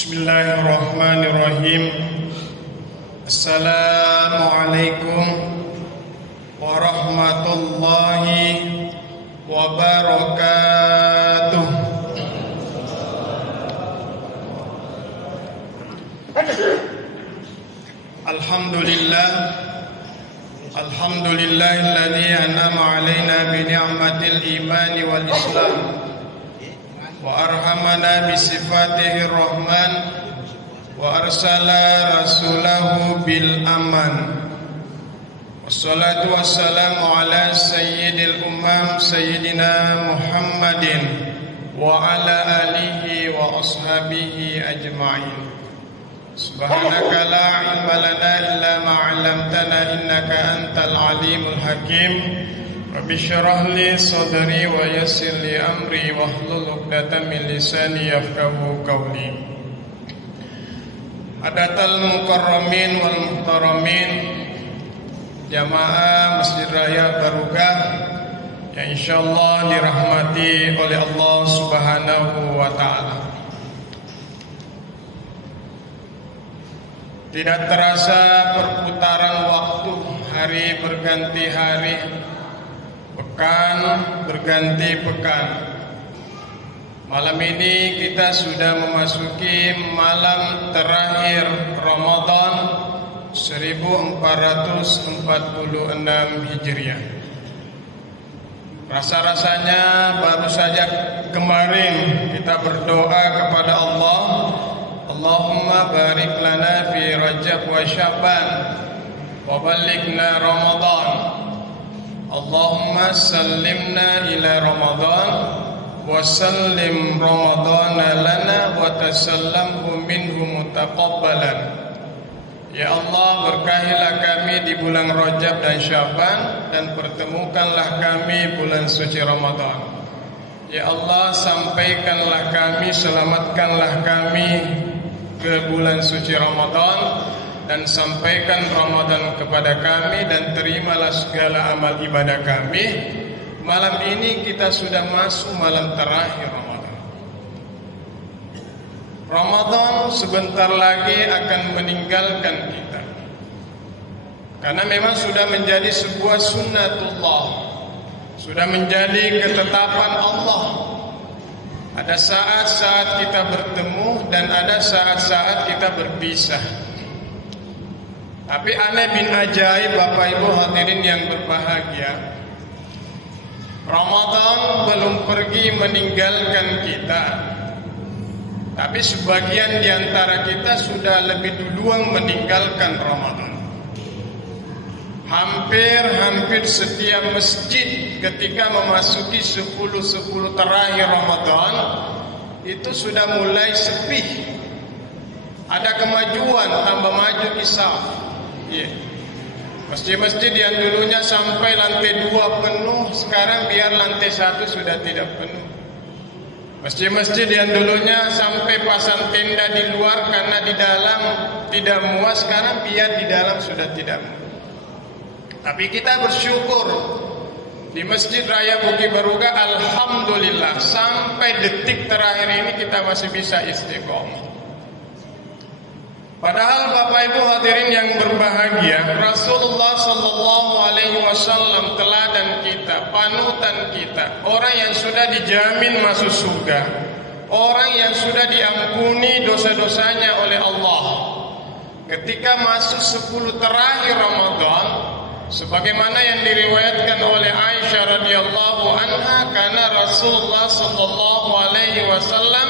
Bismillahirrahmanirrahim. Assalamualaikum warahmatullahi wabarakatuh. Alhamdulillahilladzi an'ama 'alaina bi ni'matil imani wal islam wa arhamana bi sifatihir rahman wa arsala rasulahu bil aman. Wassalatu wassalamu ala sayyidil umam sayyidina Muhammadin wa ala alihi wa ashabihi ajma'in. Subhanaka la ilma lana illa ma 'allamtana innaka antal alimul hakim. Rabbi syrah li sadri wa yassir li amri wahlul 'uqdatam min lisani yafqahu qawli. Adatal mukarramin wal muhtaramin, jamaah Masjid Raya Barugah yang insyaallah dirahmati oleh Allah Subhanahu wa taala. Tidak terasa perputaran waktu, hari berganti hari, pekan berganti pekan. Malam ini kita sudah memasuki malam terakhir Ramadan 1446 Hijriah. Rasa-rasanya baru saja kemarin kita berdoa kepada Allah, Allahumma barik lana fi Rajab wa Sya'ban wa ballighna Ramadan. Allahumma sallimna ila Ramadan wa sallim Ramadana lana wa tasallamhu minhu mutaqabbalan. Ya Allah, berkahilah kami di bulan Rajab dan Sya'ban dan pertemukanlah kami bulan suci Ramadan. Ya Allah, sampaikanlah kami, selamatkanlah kami ke bulan suci Ramadan dan sampaikan Ramadan kepada kami dan terimalah segala amal ibadah kami. Malam ini kita sudah masuk malam terakhir Ramadan. Ramadan sebentar lagi akan meninggalkan kita, karena memang sudah menjadi sebuah sunnatullah, sudah menjadi ketetapan Allah. Ada saat-saat kita bertemu dan ada saat-saat kita berpisah. Tapi aneh bin ajaib, Bapak Ibu hadirin yang berbahagia, Ramadan belum pergi meninggalkan kita, tapi sebagian di antara kita sudah lebih duluan meninggalkan Ramadan. Hampir setiap masjid ketika memasuki 10 terakhir Ramadan itu sudah mulai sepi. Ada kemajuan, tambah maju isaf. Masjid-masjid yang dulunya sampai lantai 2 penuh, sekarang biar lantai 1 sudah tidak penuh. Masjid-masjid yang dulunya sampai pasang tenda di luar karena di dalam tidak muat, sekarang biar di dalam sudah tidak muat. Tapi kita bersyukur di Masjid Raya Bukit Barugah, alhamdulillah sampai detik terakhir ini kita masih bisa istiqomah. Padahal Bapak Ibu hadirin yang berbahagia, Rasulullah sallallahu alaihi wasallam teladan kita, panutan kita, orang yang sudah dijamin masuk surga, orang yang sudah diampuni dosa-dosanya oleh Allah. Ketika masuk 10 terakhir Ramadan, sebagaimana yang diriwayatkan oleh Aisyah radhiyallahu anha, karena Rasulullah sallallahu alaihi wasallam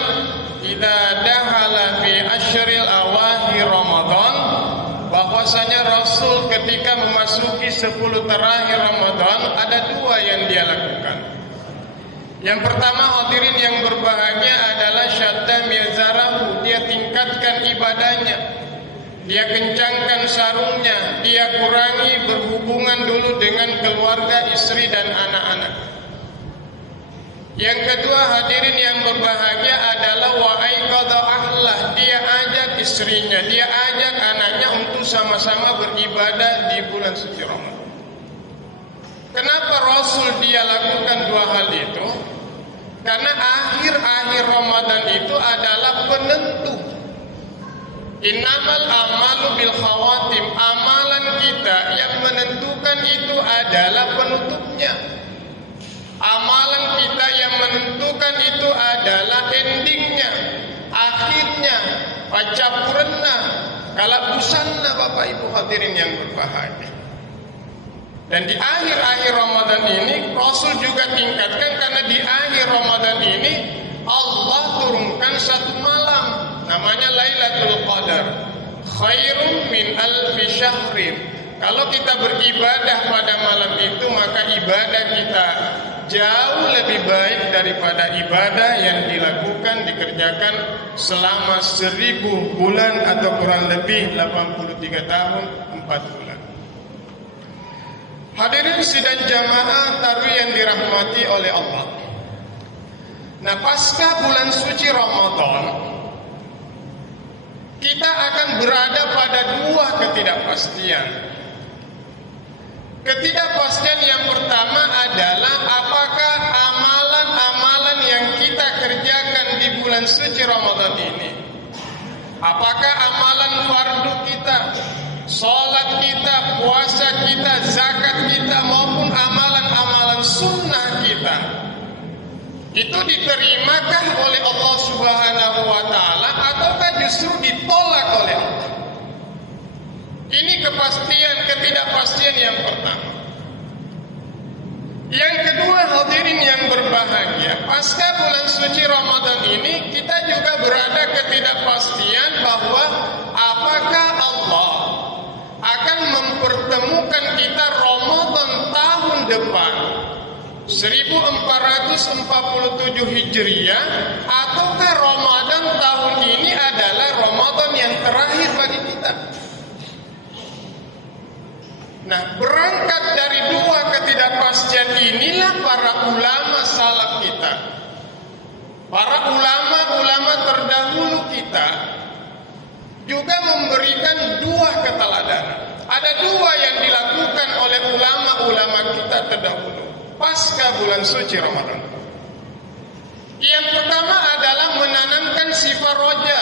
idza dakhala fi asyril awakhir Ramadan, bahwasanya Rasul ketika memasuki 10 terakhir Ramadan ada 2 yang dia lakukan. Yang pertama hadirin yang berbahagia adalah syadda mizarahu, dia tingkatkan ibadahnya, dia kencangkan sarungnya, dia kurangi berhubungan dulu dengan keluarga, istri dan anak-anak. Yang kedua hadirin yang berbahagia adalah wa aiqadha ahlah, dia ajak istrinya, dia ajak anaknya untuk sama-sama beribadah di bulan suci Ramadan. Kenapa Rasul dia lakukan 2 hal itu? Karena akhir-akhir Ramadan itu adalah penentu Innamal a'malu bil khawatim. Amalan kita yang menentukan itu adalah penutupnya. Amalan kita yang menentukan itu adalah endingnya, akhirnya, pacapurna, kalabusanna, Bapak Ibu hadirin yang berbahagia. Dan di akhir-akhir Ramadan ini Rasul juga tingkatkan, karena di akhir Ramadan ini Allah turunkan satu malam namanya Lailatul Qadar, khairum min alfi syahrin. Kalau kita beribadah pada malam itu, maka ibadah kita jauh lebih baik daripada ibadah yang dilakukan, dikerjakan selama 1000 bulan atau kurang lebih 83 tahun 4 bulan. Hadirin sidang jamaah tarawih yang dirahmati oleh Allah. Nah, pasca bulan suci Ramadan, kita akan berada pada dua ketidakpastian. Ketidakpastian yang pertama adalah apakah amalan-amalan yang kita kerjakan di bulan suci Ramadan ini, apakah amalan fardu kita, salat kita, puasa kita, zakat kita, maupun amalan-amalan sunnah kita, itu diterimakah oleh Allah Subhanahu wa Ta'ala, ataukah justru ditolak oleh Allah? Ini ketidakpastian yang pertama. Yang kedua, hadirin yang berbahagia, pasca bulan suci Ramadan ini kita juga berada ketidakpastian bahwa apakah Allah akan mempertemukan kita Ramadan tahun depan 1447 Hijriah, ataukah Ramadan tahun ini adalah Ramadan yang terakhir bagi kita. Nah, berangkat dari dua ketidakpastian inilah para ulama salaf kita, para ulama-ulama terdahulu kita juga memberikan dua keteladanan. Ada dua yang dilakukan oleh ulama-ulama kita terdahulu pasca bulan suci Ramadan. Yang pertama adalah menanamkan sifat roja,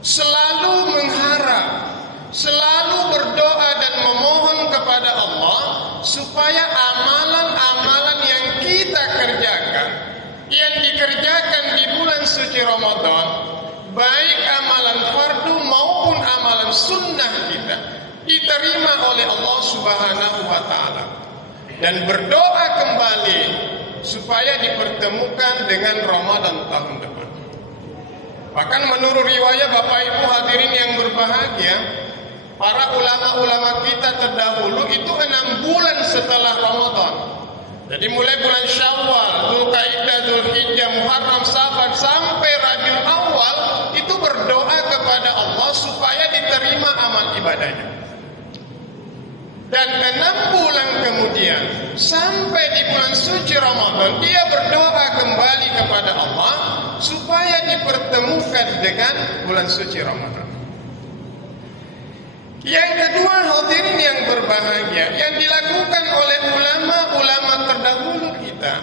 selalu mengharap, selalu berdoa dan memohon kepada Allah supaya amalan-amalan yang kita kerjakan, yang dikerjakan di bulan suci Ramadan, baik amalan fardu maupun amalan sunnah kita, diterima oleh Allah Subhanahu wa Ta'ala, dan berdoa kembali supaya dipertemukan dengan Ramadan tahun depan. Bahkan menurut riwayat Bapak Ibu hadirin yang berbahagia, para ulama-ulama kita terdahulu itu 6 bulan setelah Ramadan. Jadi mulai bulan Syawal, Dzulqa'dah, Dzulhijjah, Muharram, Safar sampai Rabiul Awal itu berdoa kepada Allah supaya diterima amal ibadahnya. Dan 6 bulan kemudian sampai di bulan suci Ramadan dia berdoa kembali kepada Allah supaya dipertemukan dengan bulan suci Ramadan. Yang kedua, hadirin yang berbahagia, yang dilakukan oleh ulama-ulama terdahulu kita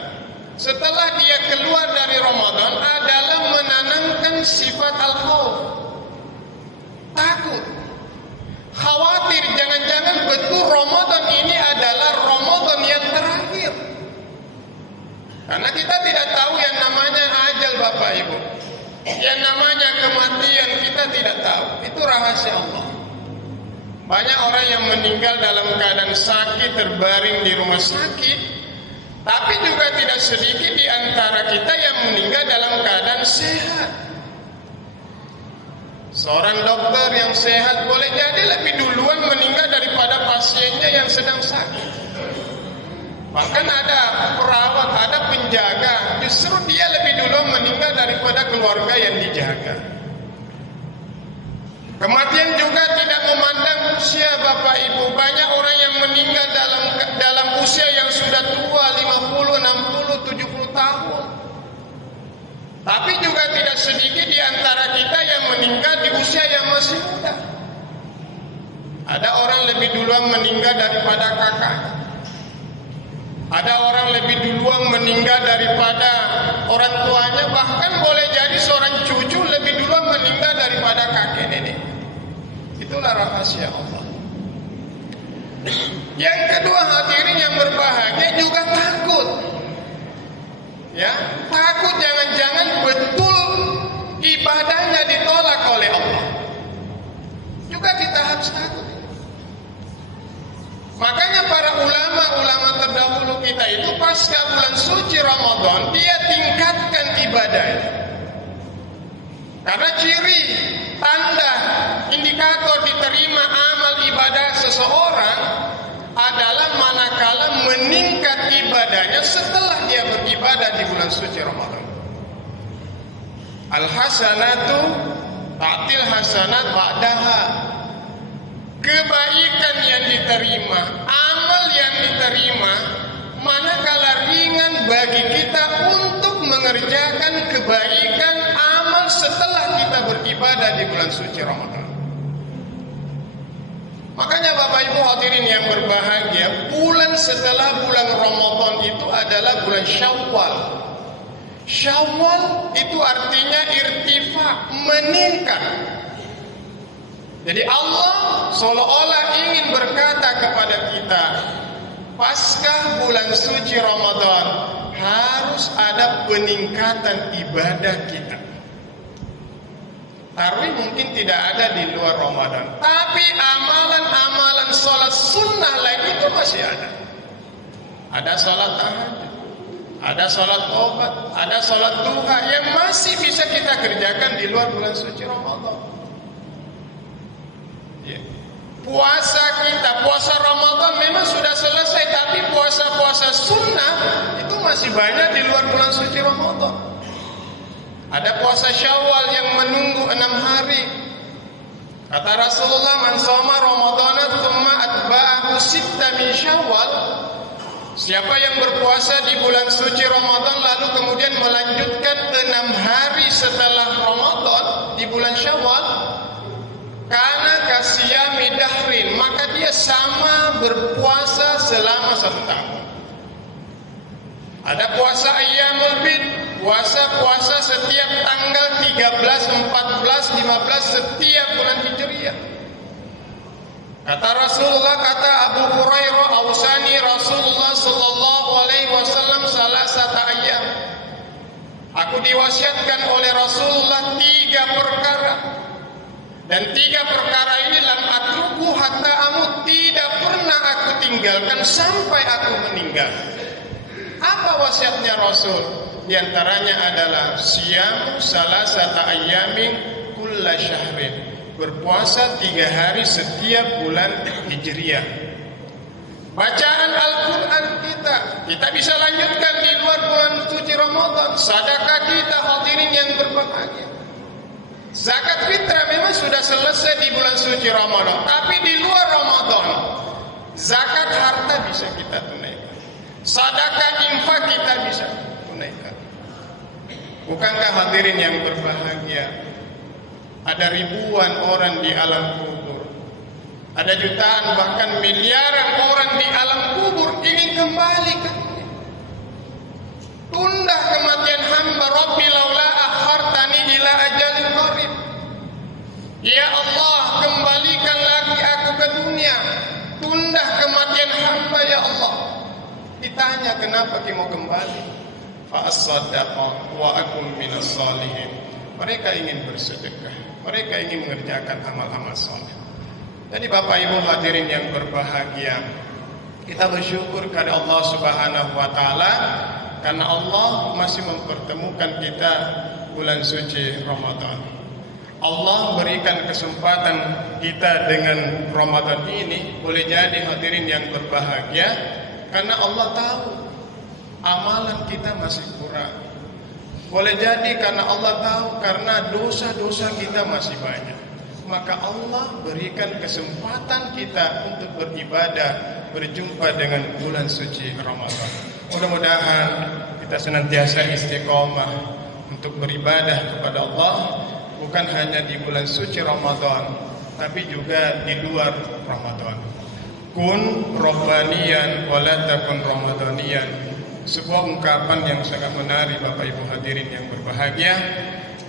setelah dia keluar dari Ramadan adalah menanamkan sifat al-khauf, takut, khawatir jangan-jangan betul Ramadan ini adalah Ramadan yang terakhir. Karena kita tidak tahu yang namanya ajal, Bapak Ibu, yang namanya kematian kita tidak tahu, itu rahasia Allah. Banyak orang yang meninggal dalam keadaan sakit, terbaring di rumah sakit, tapi juga tidak sedikit di antara kita yang meninggal dalam keadaan sehat. Seorang dokter yang sehat boleh jadi lebih duluan meninggal daripada pasiennya yang sedang sakit. Bahkan ada perawat, ada penjaga, justru dia lebih duluan meninggal daripada keluarga yang dijaga. Kematian juga tidak memandang usia, Bapak Ibu. Banyak orang yang meninggal dalam usia yang sudah tua, 50, 60, 70 tahun. Tapi juga tidak sedikit di antara kita yang meninggal di usia yang masih muda. Ada orang lebih duluan meninggal daripada kakak. Ada orang lebih duluan meninggal daripada orang tuanya. Bahkan boleh jadi seorang cucu lebih duluan meninggal daripada kakek. Itulah rahasia Allah. Yang kedua, hadirin yang berbahagia juga takut. Ya, takut jangan-jangan betul ibadahnya ditolak oleh Allah. Juga kita harus takut. Makanya para ulama terdahulu kita itu pasca bulan suci Ramadan dia tingkatkan ibadahnya. Karena ciri, tanda, indikator diterima amal ibadah seseorang adalah manakala meningkat ibadahnya setelah dia beribadah di bulan suci Ramadan. Al-hasanatu ta'til hasanat ba'daha. Kebaikan yang diterima, amal yang diterima, manakala ringan bagi kita untuk mengerjakan kebaikan amal setelah kita beribadah di bulan suci Ramadan. Makanya Bapak Ibu hadirin yang berbahagia, bulan setelah bulan Ramadan itu adalah bulan Syawal. Syawal itu artinya irtifa, meningkat. Jadi Allah seolah-olah ingin berkata kepada kita, pasca bulan suci Ramadan harus ada peningkatan ibadah kita. Tarawih mungkin tidak ada di luar Ramadan, tapi amalan-amalan sholat sunnah lagi itu masih ada. Ada sholat tahajud, ada sholat taubat, ada sholat duha yang masih bisa kita kerjakan di luar bulan suci Ramadan. Puasa kita, puasa Ramadan memang sudah selesai, tapi puasa-puasa sunnah itu masih banyak di luar bulan suci Ramadan. Ada puasa Syawal yang menunggu 6 hari. Kata Rasulullah, man shoma Ramadana tsumma atba'ahu sitta min Syawal. Siapa yang berpuasa di bulan suci Ramadan lalu kemudian melanjutkan 6 hari setelah Ramadan di bulan Syawal, karena kasiyami dahrin, maka dia sama berpuasa selama 1 tahun. Ada puasa ayyamul bid, puasa setiap tanggal 13, 14, 15 setiap bulan Hijriah. Kata Rasulullah, kata Abu Hurairah, ausani Rasulullah sallallahu alaihi wasallam salasata ayyam. Aku diwasiatkan oleh Rasulullah 3 perkara. Dan 3 perkara ini lam atruku hatta amut, tidak pernah aku tinggalkan sampai aku meninggal. Apa wasiatnya Rasul? Di antaranya adalah siyam salasata ayyamin kulla syahrin. Berpuasa 3 hari setiap bulan Hijriah. Bacaan Al-Quran kita bisa lanjutkan di luar bulan suci Ramadan. Sedekah kita hadirin yang berbahagia. Zakat fitrah memang sudah selesai di bulan suci Ramadan, tapi di luar Ramadan zakat harta bisa kita tunaikan, sedekah infak kita bisa tunaikan. Bukankah hadirin yang berbahagia, ada ribuan orang di alam kubur, ada jutaan bahkan miliaran orang di alam kubur ingin kembali ke dunia. Tunda kematian hamba, Rabbi laula akhartani ila ajalin qarib. Ya Allah, kembalikan lagi aku ke dunia. Tunda kematian hamba ya Allah. Ditanya kenapa kamu mau kembali? Fa as-saddaqa wa akum minas salihin. Mereka ingin bersedekah, mereka ingin mengerjakan amal-amal saleh. Jadi Bapak Ibu hadirin yang berbahagia, kita bersyukur kepada Allah Subhanahu wa taala karena Allah masih mempertemukan kita bulan suci Ramadan. Allah berikan kesempatan kita dengan Ramadan ini, boleh jadi hadirin yang berbahagia, karena Allah tahu amalan kita masih kurang. Boleh jadi karena Allah tahu karena dosa-dosa kita masih banyak. Maka Allah berikan kesempatan kita untuk beribadah, berjumpa dengan bulan suci Ramadan. Mudah-mudahan kita senantiasa istiqomah untuk beribadah kepada Allah, bukan hanya di bulan suci Ramadan, tapi juga di luar Ramadan. Kun Rabbaniyan wala takun Ramadaniyan. Sebuah ungkapan yang sangat menarik Bapak Ibu hadirin yang berbahagia.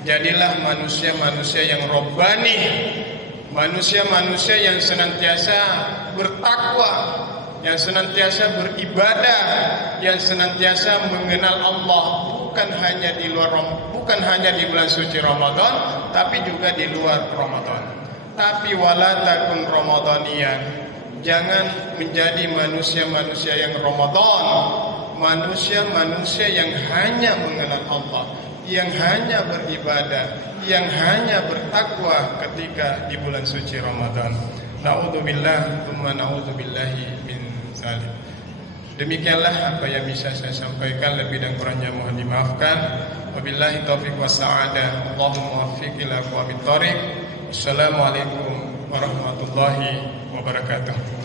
Jadilah manusia-manusia yang Rabbani, manusia-manusia yang senantiasa bertakwa, yang senantiasa beribadah, yang senantiasa mengenal Allah, bukan hanya di bulan suci Ramadan, tapi juga di luar Ramadan. Tapi wala takun ramadhaniyan, jangan menjadi manusia-manusia yang Ramadan, manusia-manusia yang hanya mengenal Allah, yang hanya beribadah, yang hanya bertakwa ketika di bulan suci Ramadan. Na'udzubillah, tsumma na'udzubillahi min zalik. Demikianlah apa yang bisa saya sampaikan, lebih dan kurangnya mohon dimaafkan. Wabillahi taufiq wassaada. Allahumma waffiq ila aqwamit thoriq. Assalamualaikum warahmatullahi wabarakatuh.